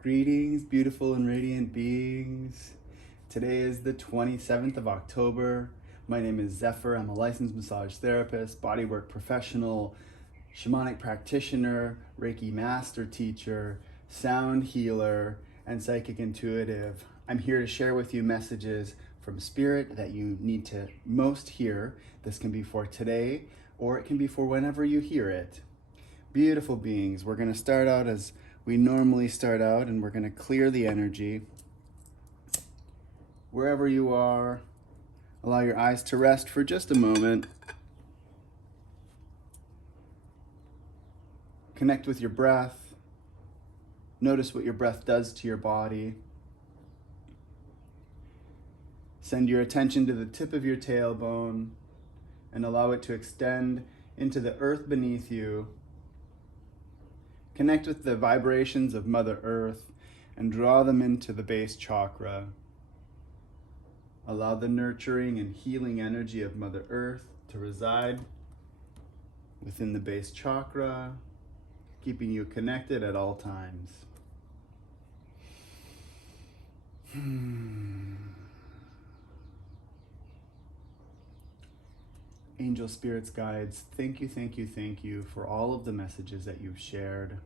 Greetings, beautiful and radiant beings. Today is the 27th of October. My name is Zephyr. I'm a licensed massage therapist, bodywork professional, shamanic practitioner, Reiki master teacher, sound healer, and psychic intuitive. I'm here to share with you messages from spirit that you need to most hear. This can be for today, or it can be for whenever you hear it. Beautiful beings, we're going to start out as we normally start out, and we're going to clear the energy. Wherever you are, allow your eyes to rest for just a moment. Connect with your breath. Notice what your breath does to your body. Send your attention to the tip of your tailbone and allow it to extend into the earth beneath you. Connect with the vibrations of Mother Earth and draw them into the base chakra. Allow the nurturing and healing energy of Mother Earth to reside within the base chakra, keeping you connected at all times. Angel spirits, guides, thank you for all of the messages that you've shared.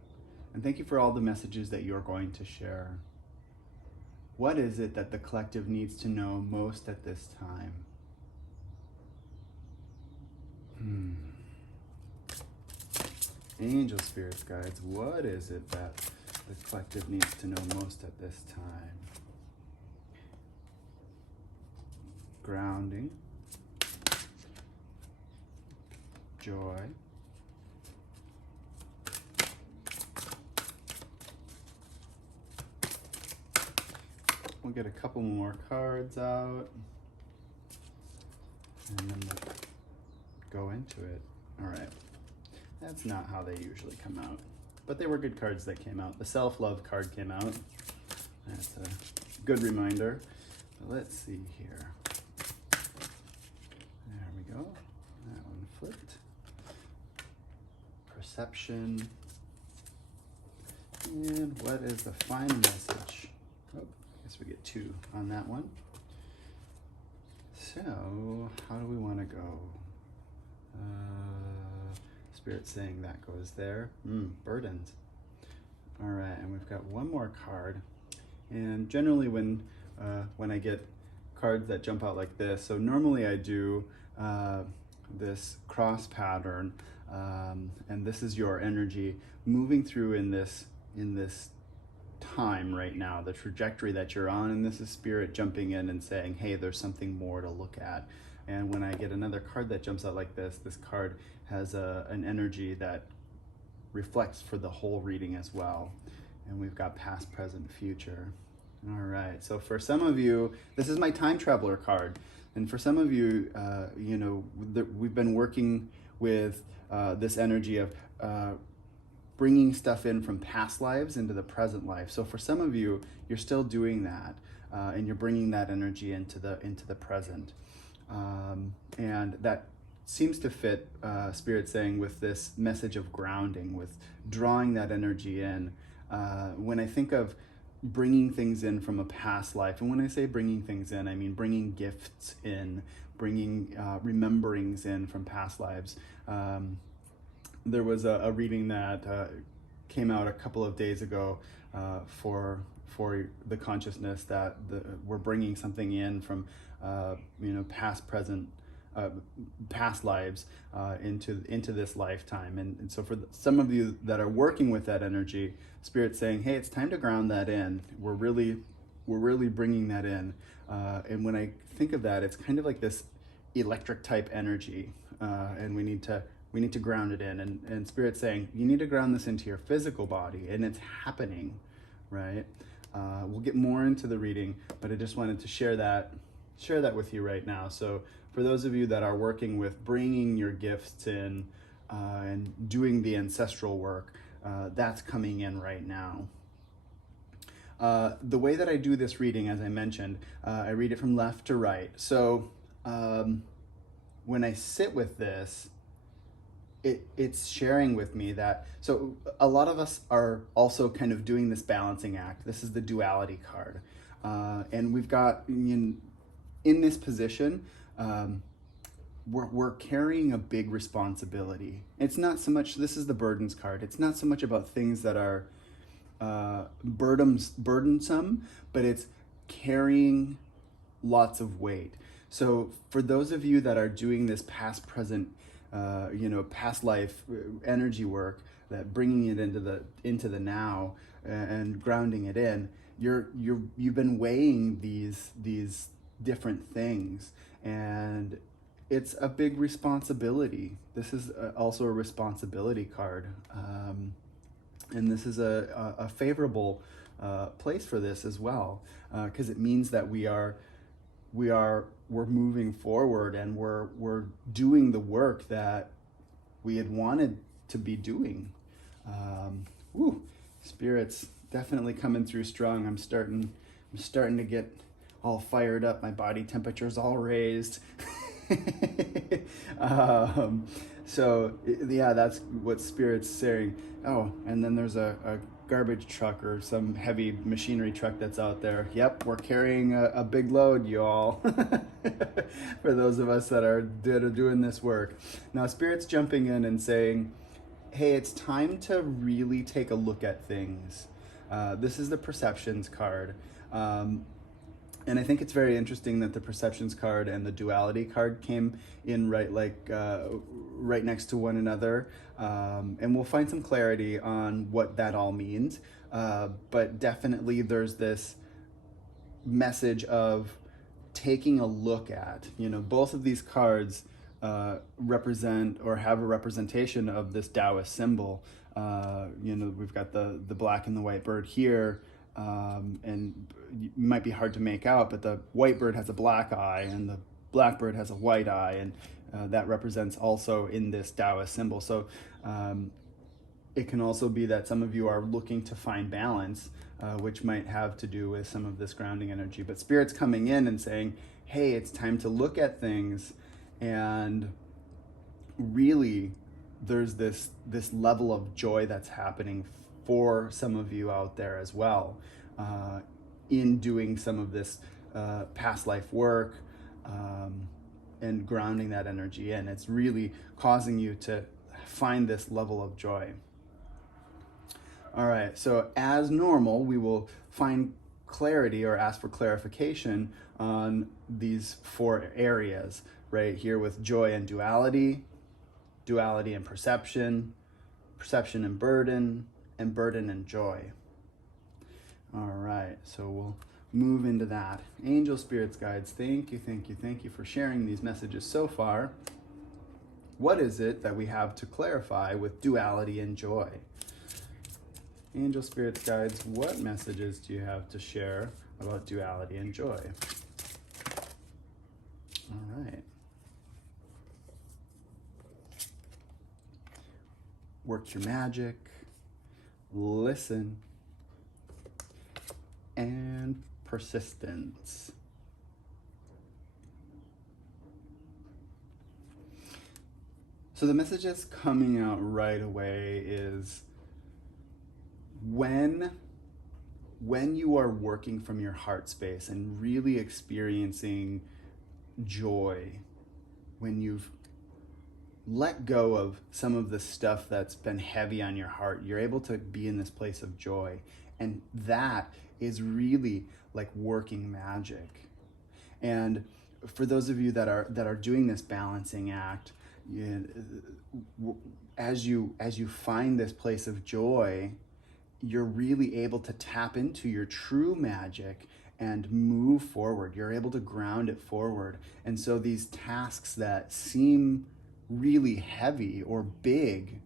And thank you for all the messages that you're going to share. What is it that the collective needs to know most at this time? Angel spirits, guides, what is it that the collective needs to know most at this time? Grounding. Joy. We'll get a couple more cards out and then we'll go into it. All right. That's not how they usually come out, but they were good cards that came out. The self-love card came out. That's a good reminder. Let's see here. There we go. That one flipped. Perception. And what is the final message? Oh, I guess we get two on that one. So, how do we want to go? Spirit saying that goes there. Burdens. All right, and we've got one more card. And generally when I get cards that jump out like this, so normally I do this cross pattern, and this is your energy moving through in this time right now, the trajectory that you're on, and this is spirit jumping in and saying, hey, there's something more to look at. And when I get another card that jumps out like this card has an energy that reflects for the whole reading as well. And we've got past, present, future. All right, so for some of you, this is my time traveler card. And for some of you, we've been working with this energy of bringing stuff in from past lives into the present life. So for some of you, you're still doing that, and you're bringing that energy into the present. And that seems to fit Spirit saying with this message of grounding, with drawing that energy in. When I think of bringing things in from a past life, and when I say bringing things in, I mean bringing gifts in, bringing rememberings in from past lives. There was a reading that came out a couple of days ago for the consciousness that we're bringing something in from past, present, past lives into this lifetime. And so for some of you that are working with that energy, Spirit's saying, hey, it's time to ground that in. We're really bringing that in. And when I think of that, it's kind of like this electric type energy, and we need to ground it in. And Spirit's saying, you need to ground this into your physical body, and it's happening, right? We'll get more into the reading, but I just wanted to share that with you right now. So for those of you that are working with bringing your gifts in and doing the ancestral work, that's coming in right now. The way that I do this reading, as I mentioned, I read it from left to right. So when I sit with this, it's sharing with me that, so a lot of us are also kind of doing this balancing act. This is the duality card, and we've got in this position. We're carrying a big responsibility. It's not so much, this is the burdens card. It's not so much about things that are burdensome, but it's carrying lots of weight. So for those of you that are doing this past, present, past life energy work, that bringing it into the now and grounding it in, you've been weighing these different things, and it's a big responsibility. This is also a responsibility card, and this is a favorable place for this as well, because it means that we're moving forward, and we're doing the work that we had wanted to be doing. Spirits definitely coming through strong. I'm starting to get all fired up. My body temperature's all raised. So yeah, that's what Spirit's saying. Oh, and then there's a garbage truck or some heavy machinery truck that's out there. Yep, we're carrying a big load, y'all. For those of us that are doing this work. Now Spirit's jumping in and saying, hey, it's time to really take a look at things. This is the perceptions card. And I think it's very interesting that the perceptions card and the duality card came in right next to one another. And we'll find some clarity on what that all means. But definitely there's this message of taking a look at, both of these cards represent or have a representation of this Taoist symbol. We've got the black and the white bird here. And it might be hard to make out, but the white bird has a black eye and the black bird has a white eye, and that represents also in this Taoist symbol. So it can also be that some of you are looking to find balance, which might have to do with some of this grounding energy. But Spirit's coming in and saying, hey, it's time to look at things, and really there's this level of joy that's happening for some of you out there as well, in doing some of this past life work, and grounding that energy in. It's really causing you to find this level of joy. All right, so as normal, we will find clarity or ask for clarification on these 4 areas right here, with joy and duality, duality and perception, perception and burden and joy. All right, so we'll move into that. Angel, spirits, guides, thank you for sharing these messages so far. What is it that we have to clarify with duality and joy? Angel, spirits, guides, what messages do you have to share about duality and joy? All right. Work your magic, listen, and persistence. So the message that's coming out right away is when you are working from your heart space and really experiencing joy, when you've let go of some of the stuff that's been heavy on your heart, you're able to be in this place of joy. And that is really like working magic. And for those of you that are doing this balancing act, as you find this place of joy, you're really able to tap into your true magic and move forward. You're able to ground it forward. And so these tasks that seem really heavy or big,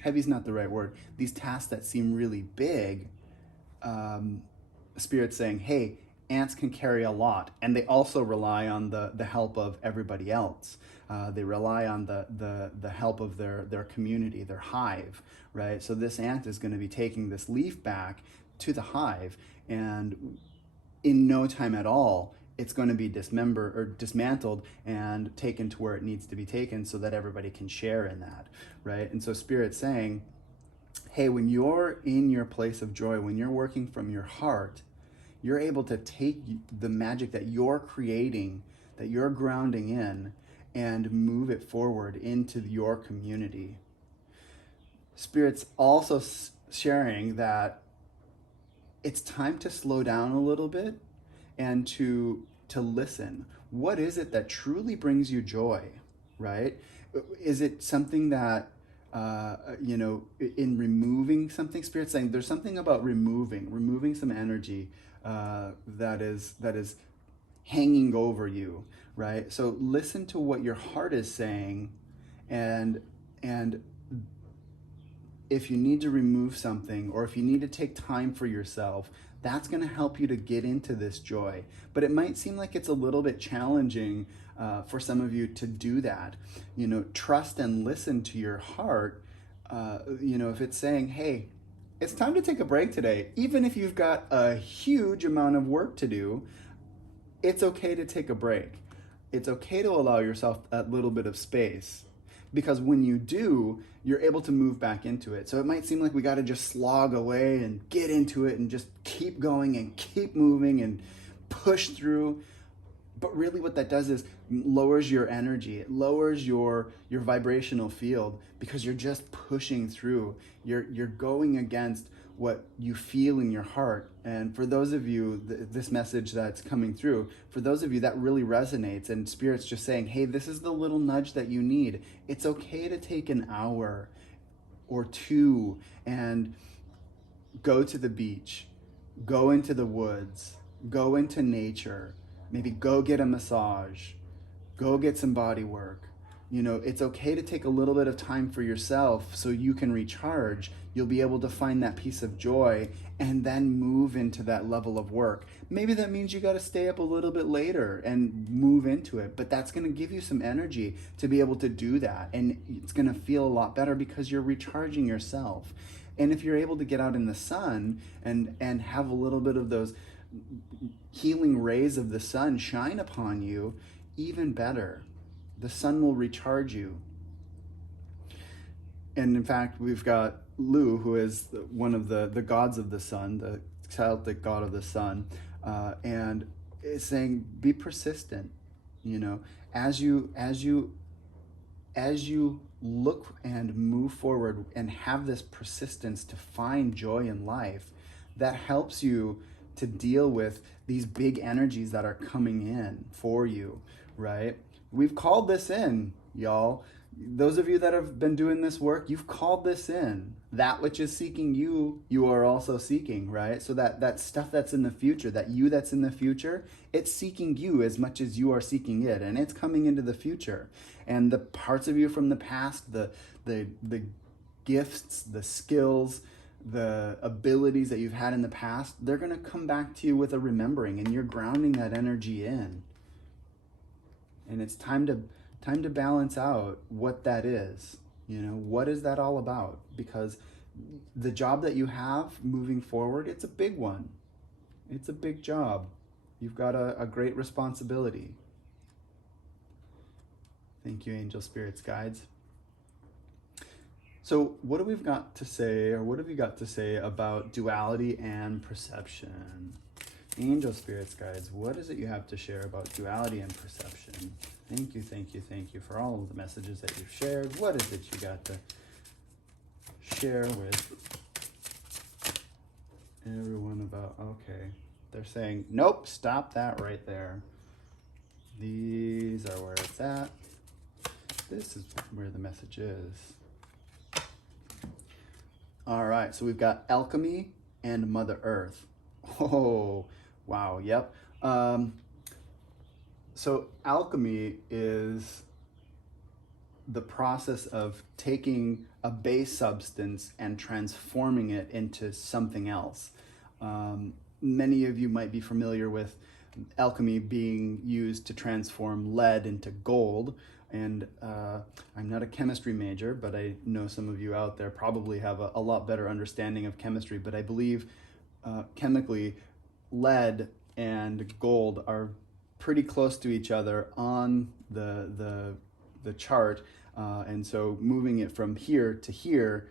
heavy's not the right word, these tasks that seem really big, Spirit's saying, hey, ants can carry a lot, and they also rely on the help of everybody else. They rely on the help of their community, their hive, right? So this ant is going to be taking this leaf back to the hive, and in no time at all, it's going to be dismembered or dismantled and taken to where it needs to be taken so that everybody can share in that, right? And so Spirit's saying, hey, when you're in your place of joy, when you're working from your heart, you're able to take the magic that you're creating, that you're grounding in, and move it forward into your community. Spirit's also sharing that it's time to slow down a little bit and to listen. What is it that truly brings you joy, right? Is it something that in removing something? Spirit's saying there's something about removing some energy that is hanging over you, right? So listen to what your heart is saying, and if you need to remove something, or if you need to take time for yourself, that's going to help you to get into this joy. But it might seem like it's a little bit challenging for some of you to do that. Trust and listen to your heart. If it's saying, hey, it's time to take a break today, even if you've got a huge amount of work to do, it's okay to take a break. It's okay to allow yourself a little bit of space, because when you do, you're able to move back into it. So it might seem like we got to just slog away and get into it and just keep going and keep moving and push through. But really what that does is lowers your energy. It lowers your vibrational field, because you're just pushing through. You're going against what you feel in your heart. And for those of you, this message that's coming through, for those of you that really resonates, and Spirit's just saying, hey, this is the little nudge that you need. It's okay to take an hour or two and go to the beach, go into the woods, go into nature, maybe go get a massage, go get some body work. It's okay to take a little bit of time for yourself so you can recharge. You'll be able to find that piece of joy and then move into that level of work. Maybe that means you got to stay up a little bit later and move into it, but that's going to give you some energy to be able to do that. And it's going to feel a lot better because you're recharging yourself. And if you're able to get out in the sun and have a little bit of those healing rays of the sun shine upon you, even better. The sun will recharge you. And in fact, we've got Lu, who is one of the gods of the sun, the Celtic god of the sun, and is saying, be persistent. As you look and move forward and have this persistence to find joy in life, that helps you to deal with these big energies that are coming in for you, right? We've called this in, y'all. Those of you that have been doing this work, you've called this in. That which is seeking you, you are also seeking, right? So that stuff that's in the future, that's in the future, it's seeking you as much as you are seeking it, and it's coming into the future. And the parts of you from the past, the gifts, the skills, the abilities that you've had in the past, they're going to come back to you with a remembering, and you're grounding that energy in. And it's time to balance out what that is. What is that all about? Because the job that you have moving forward, it's a big one. It's a big job. You've got a great responsibility. Thank you, angel spirits, guides. So what have you got to say about duality and perception? Angel spirits, guides, what is it you have to share about duality and perception? Thank you for all of the messages that you've shared. What is it you got to share with everyone about? Okay, they're saying, nope, stop that right there. These are where it's at. This is where the message is. All right, so we've got alchemy and Mother Earth. Oh, wow, yep. So alchemy is the process of taking a base substance and transforming it into something else. Many of you might be familiar with alchemy being used to transform lead into gold. And I'm not a chemistry major, but I know some of you out there probably have a lot better understanding of chemistry. But I believe chemically, lead and gold are pretty close to each other on the chart, and so moving it from here to here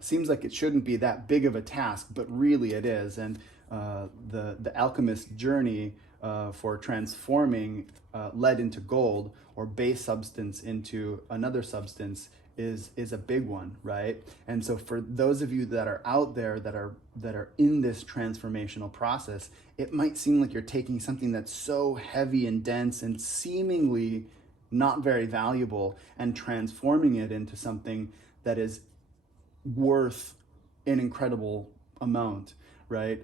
seems like it shouldn't be that big of a task, but really it is. And the alchemist journey for transforming lead into gold, or base substance into another substance, is a big one, right? And so for those of you that are out there that are in this transformational process, it might seem like you're taking something that's so heavy and dense and seemingly not very valuable and transforming it into something that is worth an incredible amount, right?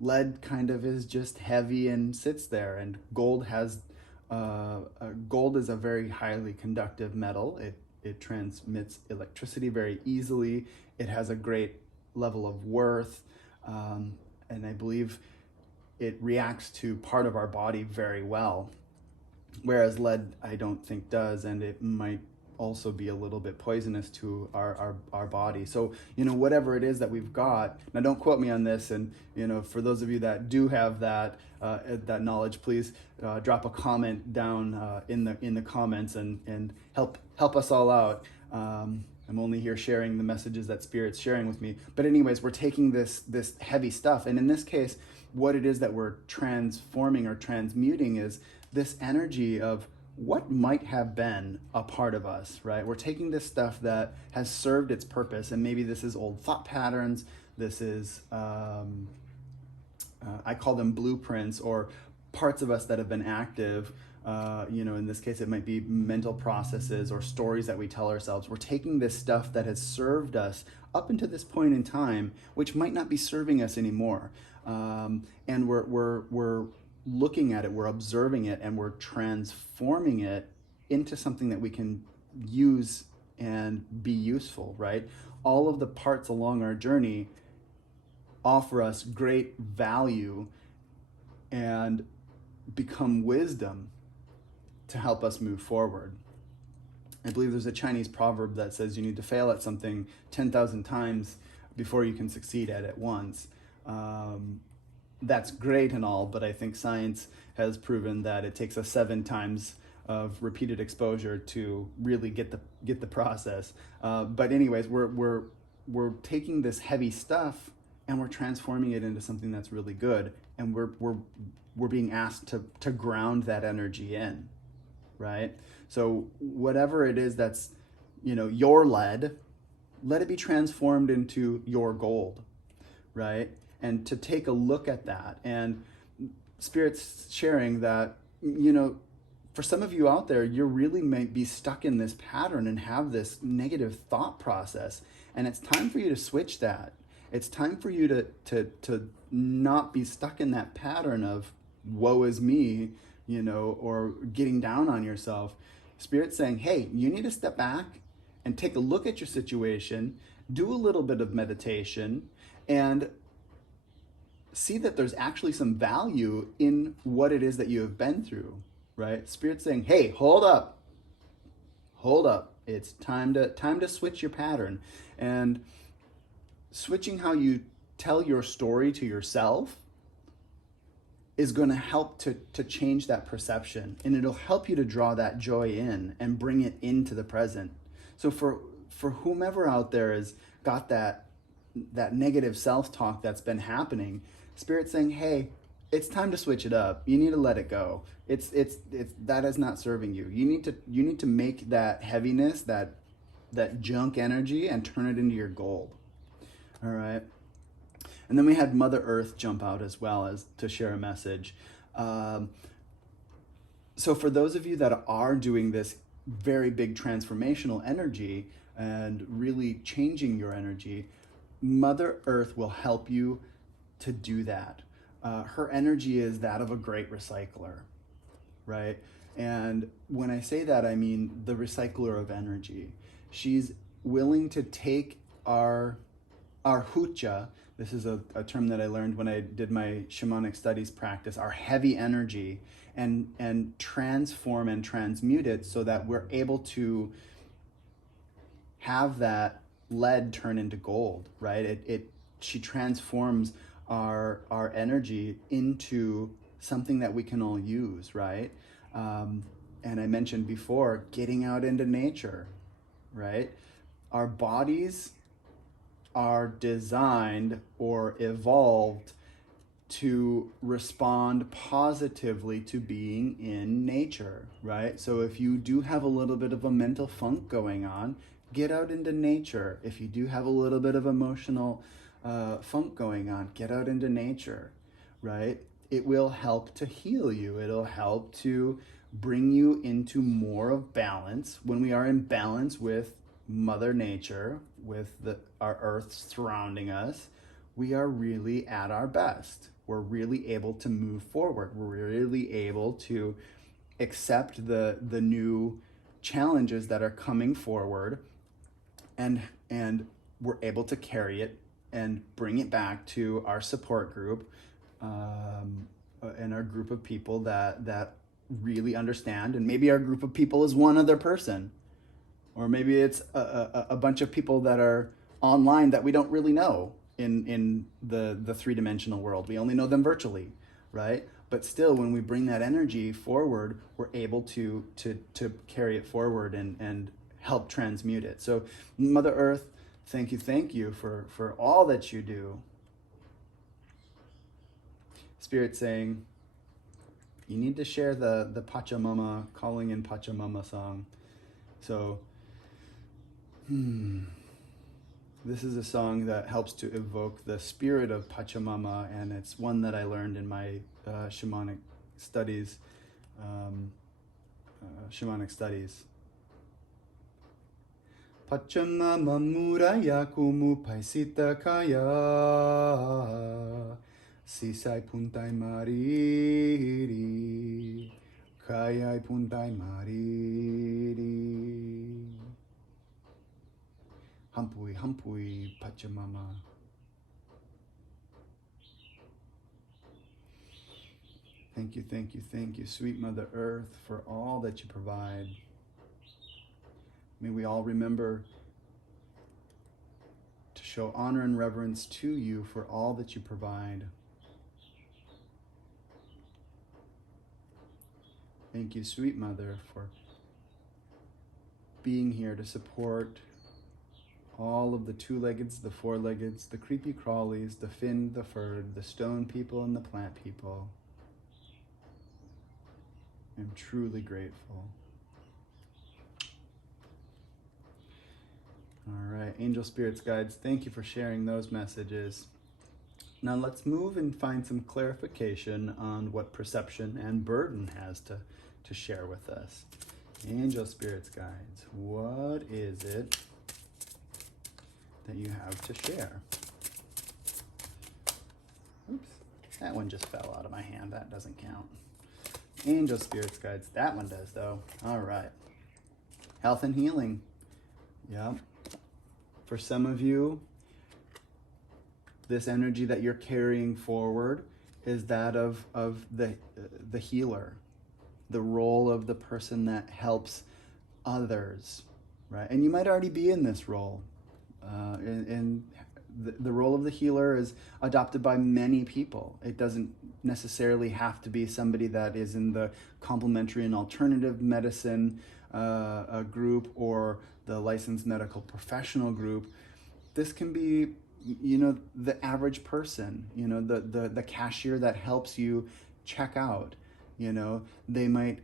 Lead kind of is just heavy and sits there, and gold has gold is a very highly conductive metal. It transmits electricity very easily. It has a great level of worth, and I believe it reacts to part of our body very well, whereas lead I don't think does, and it might also be a little bit poisonous to our body. So, whatever it is that we've got, now don't quote me on this, and for those of you that do have that knowledge, please drop a comment down in the comments and help us all out. I'm only here sharing the messages that Spirit's sharing with me. But anyways, we're taking this heavy stuff, and in this case, what it is that we're transforming or transmuting is this energy of what might have been a part of us, right? We're taking this stuff that has served its purpose, and maybe this is old thought patterns, this is, I call them blueprints, or parts of us that have been active. In this case, it might be mental processes or stories that we tell ourselves. We're taking this stuff that has served us up until this point in time, which might not be serving us anymore. And we're looking at it, we're observing it, and we're transforming it into something that we can use and be useful, right? All of the parts along our journey offer us great value and become wisdom to help us move forward. I believe there's a Chinese proverb that says you need to fail at something 10,000 times before you can succeed at it once. That's great and all, but I think science has proven that it takes us 7 times of repeated exposure to really get the process. But anyways, we're taking this heavy stuff and we're transforming it into something that's really good, and we're being asked to ground that energy in, right? So whatever it is that's your lead, let it be transformed into your gold, right? And to take a look at that. And Spirit's sharing that, for some of you out there, you really might be stuck in this pattern and have this negative thought process. And it's time for you to switch that. It's time for you to not be stuck in that pattern of woe is me, or getting down on yourself. Spirit's saying, hey, you need to step back and take a look at your situation, do a little bit of meditation, and see that there's actually some value in what it is that you have been through, right? Spirit's saying, hey, hold up. It's time to switch your pattern. And switching how you tell your story to yourself is going to help to change that perception, and it'll help you to draw that joy in and bring it into the present. So for whomever out there has got that negative self-talk that's been happening, Spirit's saying, hey, it's time to switch it up. You need to let it go. It's that is not serving you. You need to make that heaviness, that junk energy, and turn it into your gold. All right. And then we had Mother Earth jump out as well as to share a message. So for those of you that are doing this very big transformational energy and really changing your energy, Mother Earth will help you to do that. Her energy is that of a great recycler, right? And when I say that, I mean the recycler of energy. She's willing to take our hucha, this is a term that I learned when I did my shamanic studies practice, our heavy energy, and transform and transmute it so that we're able to have that lead turn into gold, right? She transforms our energy into something that we can all use, right? And I mentioned before, getting out into nature, right? Our bodies are designed or evolved to respond positively to being in nature, right? So if you do have a little bit of a mental funk going on, get out into nature. If you do have a little bit of emotional funk going on, get out into nature, right? It will help to heal you. It'll help to bring you into more of balance. When we are in balance with Mother Nature, with our earth surrounding us, we are really at our best. We're really able to move forward. We're really able to accept the new challenges that are coming forward, and we're able to carry it and bring it back to our support group, and our group of people that really understand. And maybe our group of people is one other person, or maybe it's a bunch of people that are online that we don't really know in the three-dimensional world. We only know them virtually, right? But still, when we bring that energy forward, we're able to carry it forward and help transmute it. So Mother Earth, thank you for all that you do. Spirit saying, you need to share the Pachamama, calling in Pachamama song. So, this is a song that helps to evoke the spirit of Pachamama, and it's one that I learned in my shamanic studies. Pachamama muraya kumu paisita kaya, sisai puntai mariri, kayai puntai mariri. Hampui, hampui, Pachamama. Thank you, sweet Mother Earth, for all that you provide. May we all remember to show honor and reverence to you for all that you provide. Thank you, sweet Mother, for being here to support all of the two-leggeds, the four-leggeds, the creepy crawlies, the finned, the furred, the stone people, and the plant people. I'm truly grateful. All right, angel spirits, guides, thank you for sharing those messages. Now let's move and find some clarification on what perception and burden has to share with us. Angel spirits, guides, what is it that you have to share? Oops, that one just fell out of my hand. That doesn't count. Angel spirits, guides, that one does though. All right. Health and healing. Yep. For some of you, this energy that you're carrying forward is that of the healer, the role of the person that helps others, right? And you might already be in this role. And the role of the healer is adopted by many people. It doesn't necessarily have to be somebody that is in the complementary and alternative medicine group or the licensed medical professional group. This can be, the average person, the cashier that helps you check out. They might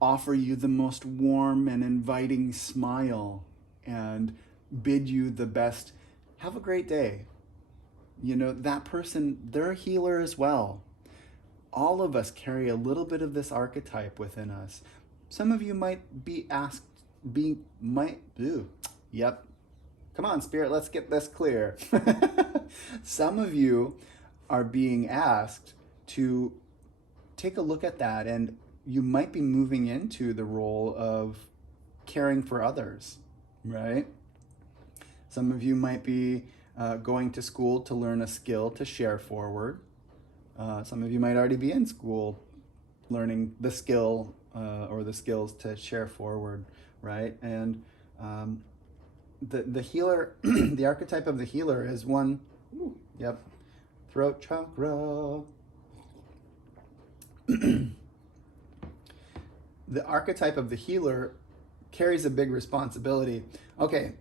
offer you the most warm and inviting smile and bid you the best, have a great day. That person, they're a healer as well. All of us carry a little bit of this archetype within us. Some of you might be asked, yep. Come on, Spirit, let's get this clear. Some of you are being asked to take a look at that, and you might be moving into the role of caring for others, right? Some of you might be going to school to learn a skill to share forward. Some of you might already be in school learning the skill or the skills to share forward, right? And the healer, the archetype of the healer is one, throat chakra. The archetype of the healer carries a big responsibility. Okay,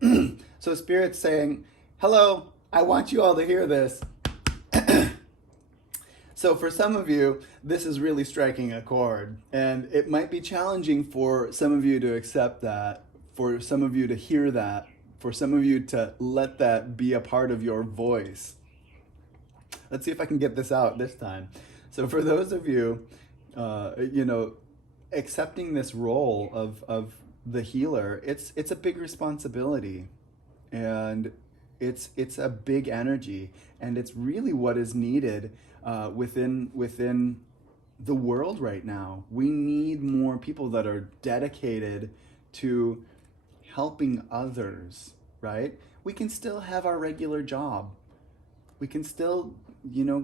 so Spirit's saying, hello, I want you all to hear this. So for some of you, this is really striking a chord, and it might be challenging for some of you to accept that, for some of you to hear that, for some of you to let that be a part of your voice. Let's see if I can get this out this time. So for those of you, accepting this role of the healer, it's a big responsibility, and it's a big energy, and it's really what is needed within the world right now. We need more people that are dedicated to helping others, right? We can still have our regular job. We can still,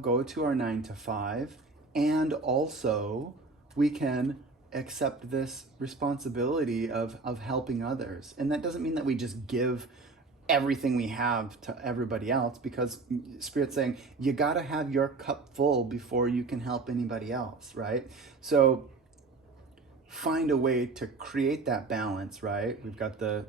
go to our 9 to 5, and also we can accept this responsibility of helping others. And that doesn't mean that we just give everything we have to everybody else, because Spirit's saying you got to have your cup full before you can help anybody else, right? So find a way to create that balance, right? We've got the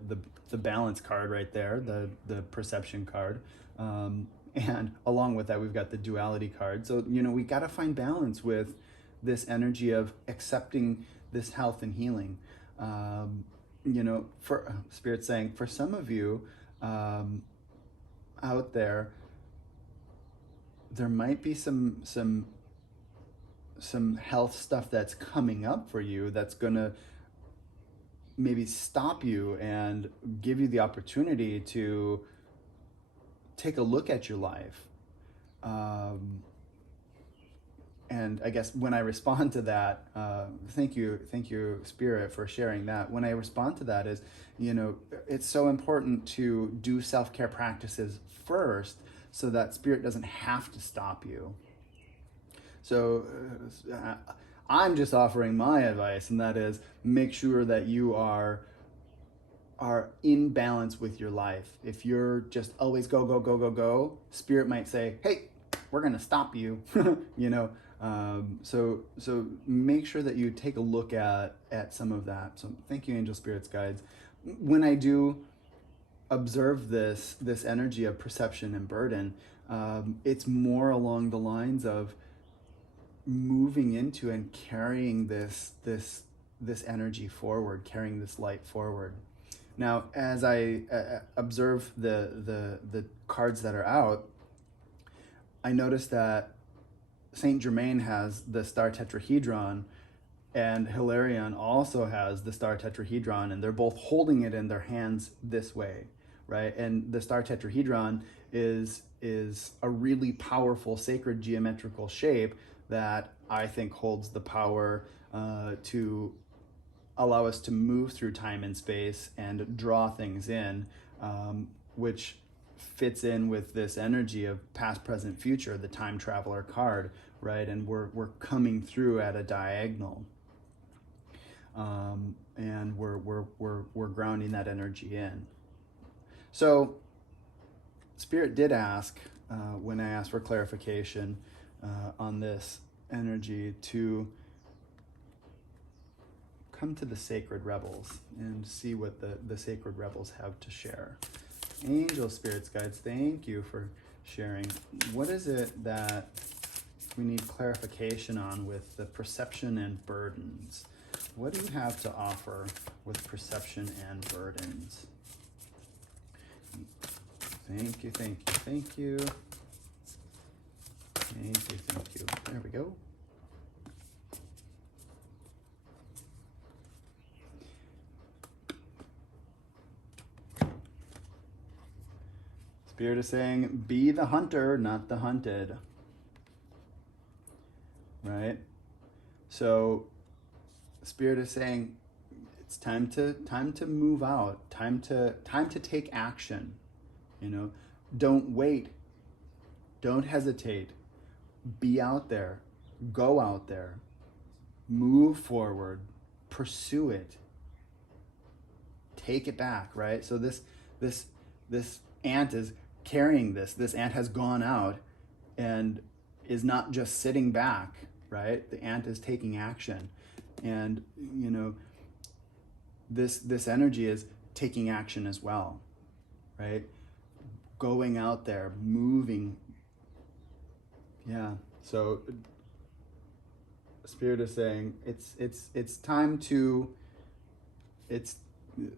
balance card right there, the perception card, and along with that we've got the duality card. So we got to find balance with this energy of accepting this health and healing. For Spirit saying, for some of you out there might be some health stuff that's coming up for you that's gonna maybe stop you and give you the opportunity to take a look at your life. And I guess when I respond to that, thank you, Spirit, for sharing that. When I respond to that is, it's so important to do self-care practices first so that Spirit doesn't have to stop you. So I'm just offering my advice, and that is make sure that you are in balance with your life. If you're just always go, Spirit might say, hey, we're gonna stop you, So make sure that you take a look at some of that. So thank you, Angel Spirits, Guides. When I do observe this energy of perception and burden, it's more along the lines of moving into and carrying this energy forward, carrying this light forward. Now, as I observe the cards that are out, I noticed that Saint Germain has the star tetrahedron, and Hilarion also has the star tetrahedron, and they're both holding it in their hands this way, right? And the star tetrahedron is a really powerful sacred geometrical shape that I think holds the power to allow us to move through time and space and draw things in, which fits in with this energy of past, present, future, the time traveler card, right? And we're coming through at a diagonal, and we're grounding that energy in. So Spirit did ask, when I asked for clarification on this energy, to come to the Sacred Rebels and see what the Sacred Rebels have to share. Angel Spirits, Guides, thank you for sharing. What is it that we need clarification on with the perception and burdens? What do you have to offer with perception and burdens? Thank you, thank you, thank you. Thank you, thank you. There we go. Spirit is saying, be the hunter, not the hunted. Right? So Spirit is saying it's time to move out, time to take action. Don't wait. Don't hesitate. Be out there. Go out there. Move forward. Pursue it. Take it back, right? So this ant is carrying this. This ant has gone out and is not just sitting back, right? The ant is taking action. And, you know, this energy is taking action as well, right? Going out there, moving. Yeah. So Spirit is saying it's time to,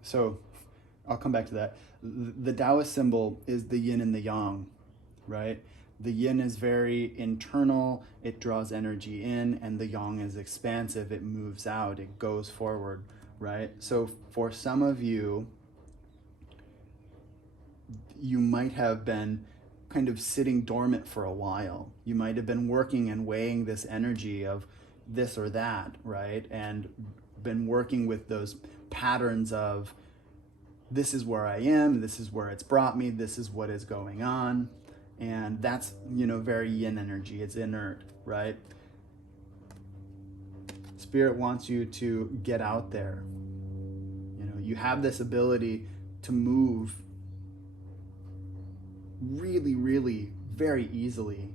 so I'll come back to that. The Taoist symbol is the yin and the yang, right? The yin is very internal, it draws energy in, and the yang is expansive, it moves out, it goes forward, right? So for some of you, you might have been kind of sitting dormant for a while. You might have been working and weighing this energy of this or that, right? And been working with those patterns of, this is where I am, this is where it's brought me, this is what is going on. And that's, you know, very yin energy, it's inert, right? Spirit wants you to get out there. You know, you have this ability to move really, really very easily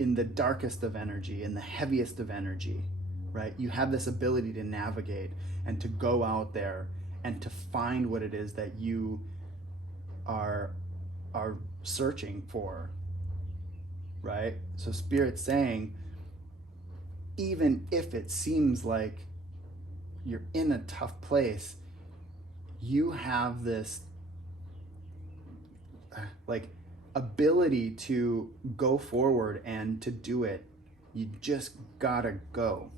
in the darkest of energy, in the heaviest of energy, right? You have this ability to navigate and to go out there and to find what it is that you are searching for, right? So Spirit's saying, even if it seems like you're in a tough place, you have this like ability to go forward and to do it. You just gotta go.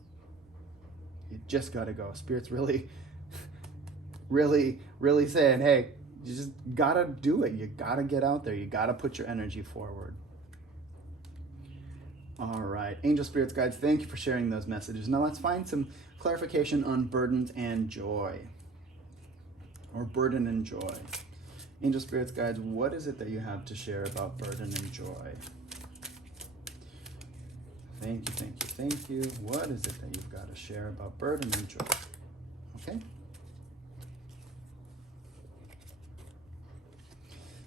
You just gotta go. Spirit's really, really, really saying, hey, you just gotta do it. You gotta get out there. You gotta put your energy forward. All right, angel, spirits, guides, thank you for sharing those messages. Now let's find some clarification on burdens and joy, or burden and joy. Angel, spirits, guides, what is it that you have to share about burden and joy? Thank you, thank you, thank you. What is it that you've got to share about burden and joy? Okay.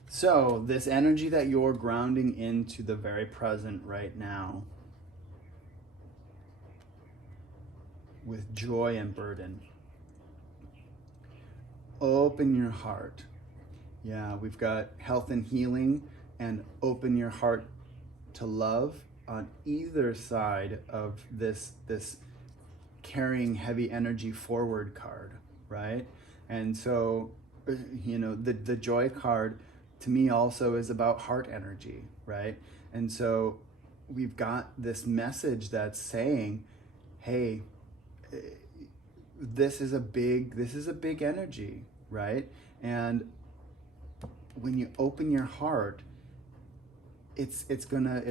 So this energy that you're grounding into the very present right now with joy and burden. Open your heart. Yeah, we've got health and healing and open your heart to love on either side of this carrying heavy energy forward card, right? And so, you know, the joy card to me also is about heart energy, right? And so we've got this message that's saying, hey, this is a big energy, right? And when you open your heart, it's gonna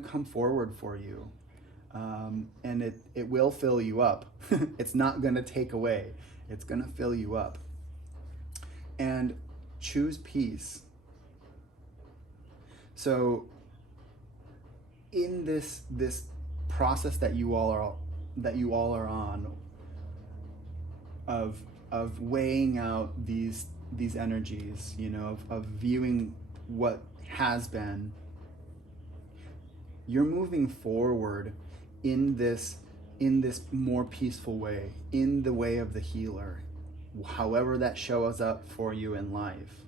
come forward for you, and it will fill you up. It's not gonna take away. It's gonna fill you up. And choose peace. So in this process that you all are on of weighing out these energies, you know, of viewing what has been, you're moving forward in this more peaceful way, in the way of the healer, however that shows up for you in life,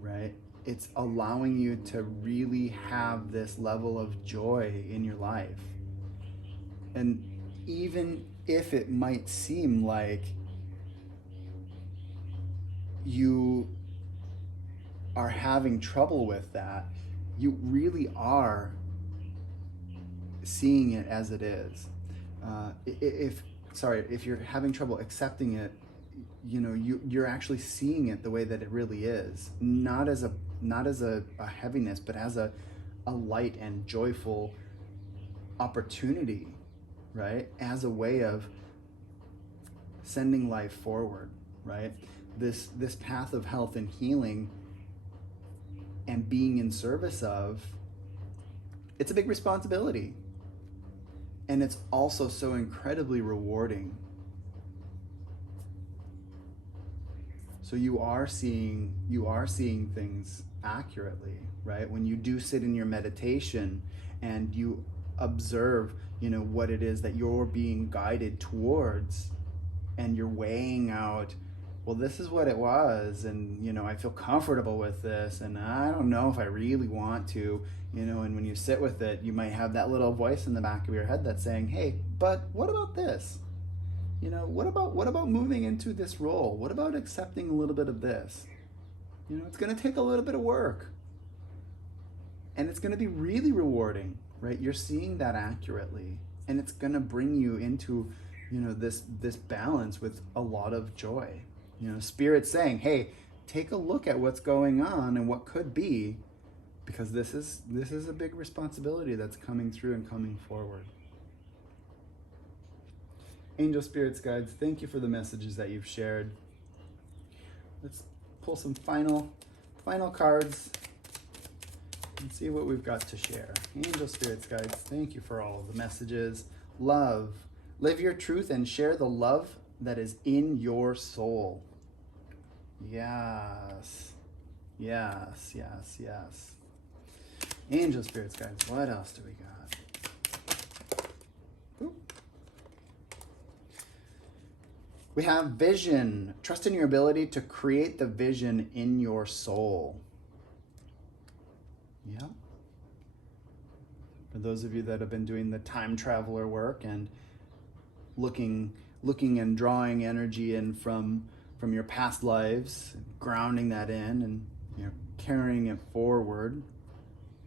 right? It's allowing you to really have this level of joy in your life. And even if it might seem like you are having trouble with that, you really are seeing it as it is. If you're having trouble accepting it, you know, you're actually seeing it the way that it really is, not as a heaviness, but as a light and joyful opportunity, right? As a way of sending life forward, right? This path of health and healing and being in service of, it's a big responsibility. And it's also so incredibly rewarding. So you are seeing things accurately, right? When you do sit in your meditation and you observe, what it is that you're being guided towards, and you're weighing out, well, this is what it was, and I feel comfortable with this, and I don't know if I really want to, and when you sit with it, you might have that little voice in the back of your head that's saying, hey, but what about this? What about moving into this role? What about accepting a little bit of this? It's going to take a little bit of work, and it's going to be really rewarding, right? You're seeing that accurately, and it's going to bring you into this balance with a lot of joy. Spirit's saying, hey, take a look at what's going on and what could be, because this is a big responsibility that's coming through and coming forward. Angel, spirits, guides, thank you for the messages that you've shared. Let's pull some final cards and see what we've got to share. Angel, spirits, guides, thank you for all of the messages. Love. Live your truth and share the love that is in your soul. Yes. Yes, yes, yes. Angel, spirits, guides, what else do we got? Ooh. We have vision. Trust in your ability to create the vision in your soul. Yeah. For those of you that have been doing the time traveler work and looking and drawing energy in from your past lives, grounding that in, and carrying it forward,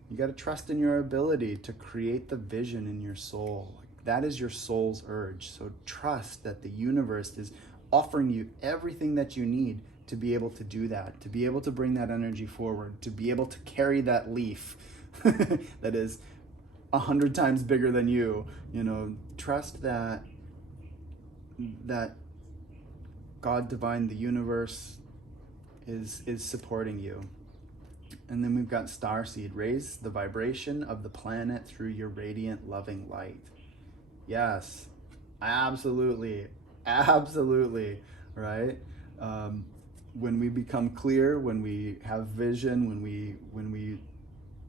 you got to trust in your ability to create the vision in your soul. That is your soul's urge. So trust that the universe is offering you everything that you need to be able to do that, to be able to bring that energy forward, to be able to carry that leaf that is 100 times bigger than you. Trust that God, divine, the universe is supporting you. And then we've got starseed. Raise the vibration of the planet through your radiant, loving light. Yes, absolutely, right? When we become clear, when we have vision, when we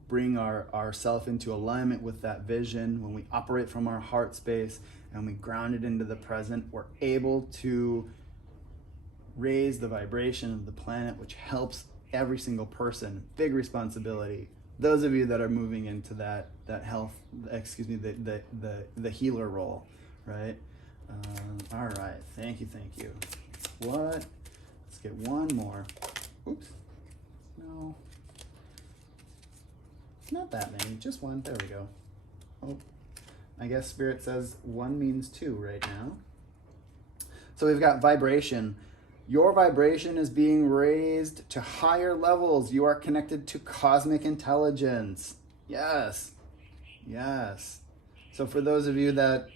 bring ourself into alignment with that vision, when we operate from our heart space and we ground it into the present, we're able to raise the vibration of the planet, which helps every single person. Big responsibility. Those of you that are moving into that health, the healer role, right? All right, thank you. What? Let's get one more. Oops. No. Not that many, just one. There we go. Oh, I guess Spirit says one means two right now. So we've got vibration. Your vibration is being raised to higher levels. You are connected to cosmic intelligence. Yes. So for those of you that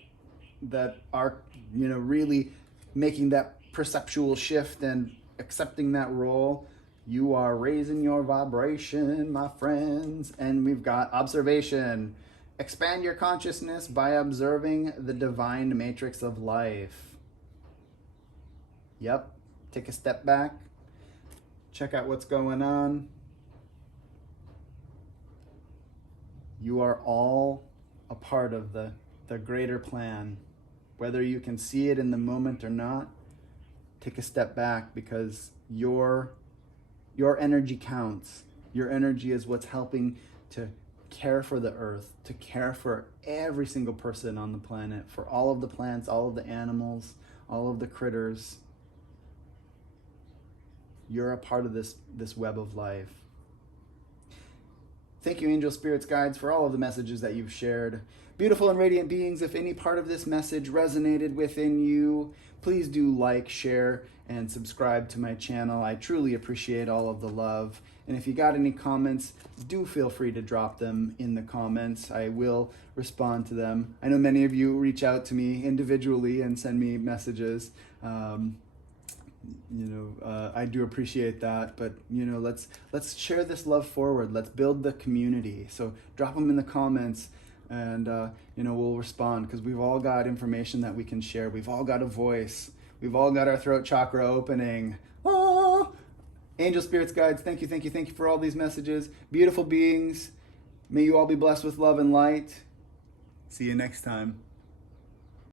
are, really making that perceptual shift and accepting that role, you are raising your vibration, my friends. And we've got observation. Expand your consciousness by observing the divine matrix of life. Yep. Take a step back. Check out what's going on. You are all a part of the greater plan. Whether you can see it in the moment or not, take a step back, because your energy counts. Your energy is what's helping to care for the earth, to care for every single person on the planet, for all of the plants, all of the animals, all of the critters. You're a part of this web of life. Thank you, angel, spirits, guides, for all of the messages that you've shared. Beautiful and radiant beings, if any part of this message resonated within you, please do like, share, and subscribe to my channel. I truly appreciate all of the love. And if you got any comments, do feel free to drop them in the comments. I will respond to them. I know many of you reach out to me individually and send me messages. I do appreciate that, but let's share this love forward. Let's build the community. So drop them in the comments, and we'll respond, because we've all got information that we can share. We've all got a voice. We've all got our throat chakra opening. Ah! Angel, spirits, guides, thank you for all these messages. Beautiful beings, may you all be blessed with love and light. See you next time.